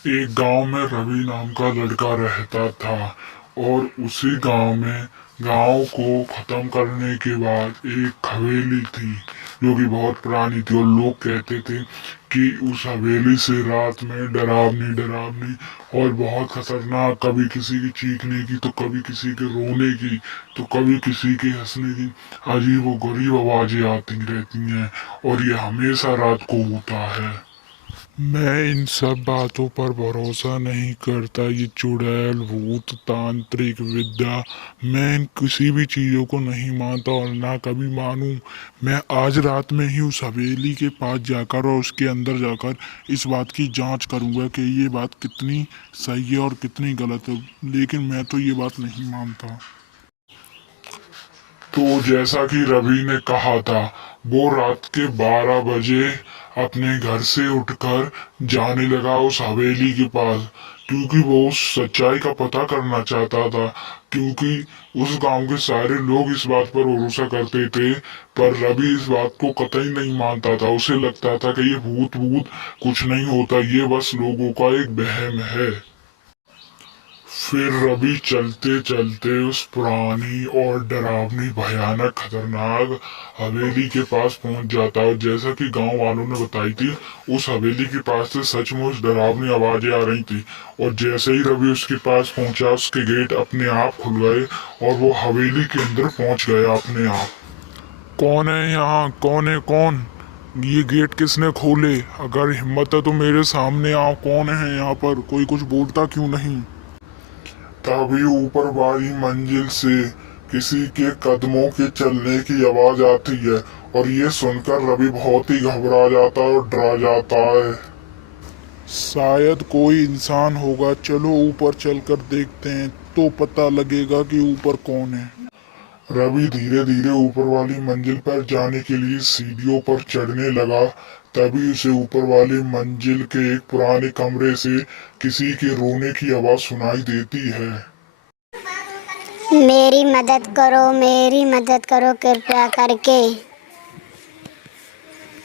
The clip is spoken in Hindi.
एक गांव में रवि नाम का लड़का रहता था और उसी गांव में गांव को खत्म करने के बाद एक हवेली थी जो कि बहुत पुरानी थी और लोग कहते थे कि उस हवेली से रात में डरावनी डरावनी और बहुत खतरनाक, कभी किसी की चीखने की तो कभी किसी के रोने की तो कभी किसी के हंसने की अजीब व गरीब आवाजें आती रहती हैं और ये हमेशा रात को होता है। मैं इन सब बातों पर भरोसा नहीं करता। ये चुड़ैल भूत तांत्रिक विद्या, मैं इन किसी भी चीज़ों को नहीं मानता और ना कभी मानूं। मैं आज रात में ही उस हवेली के पास जाकर और उसके अंदर जाकर इस बात की जांच करूंगा कि ये बात कितनी सही है और कितनी गलत है, लेकिन मैं तो ये बात नहीं मानता। तो जैसा कि रवि ने कहा था, वो रात के 12 बजे अपने घर से उठकर जाने लगा उस हवेली के पास, क्योंकि वो उस सच्चाई का पता करना चाहता था। क्योंकि उस गांव के सारे लोग इस बात पर भरोसा करते थे, पर रवि इस बात को कतई नहीं मानता था। उसे लगता था कि ये भूत भूत कुछ नहीं होता, ये बस लोगों का एक वहम है। फिर रवि चलते चलते उस पुरानी और डरावनी भयानक खतरनाक हवेली के पास पहुंच जाता है। जैसा कि गांव वालों ने बताई थी, उस हवेली के पास से सचमुच डरावनी आवाजें आ रही थी और जैसे ही रवि उसके पास पहुंचा, उसके गेट अपने आप खुल गए और वो हवेली के अंदर पहुंच गया अपने आप। कौन है यहाँ? कौन है? कौन? ये गेट किसने खोले? अगर हिम्मत है तो मेरे सामने आओ। कौन है यहाँ पर? कोई कुछ बोलता क्यों नहीं? तभी ऊपर वाली मंजिल से किसी के कदमों के चलने की आवाज आती है और ये सुनकर रवि बहुत ही घबरा जाता है और डरा जाता है। शायद कोई इंसान होगा, चलो ऊपर चलकर देखते हैं तो पता लगेगा कि ऊपर कौन है। रवि धीरे धीरे ऊपर वाली मंजिल पर जाने के लिए सीढ़ियों पर चढ़ने लगा। तभी उसे ऊपर वाली मंजिल के एक पुराने कमरे से किसी के रोने की आवाज सुनाई देती है। मेरी मदद करो कृपया करके।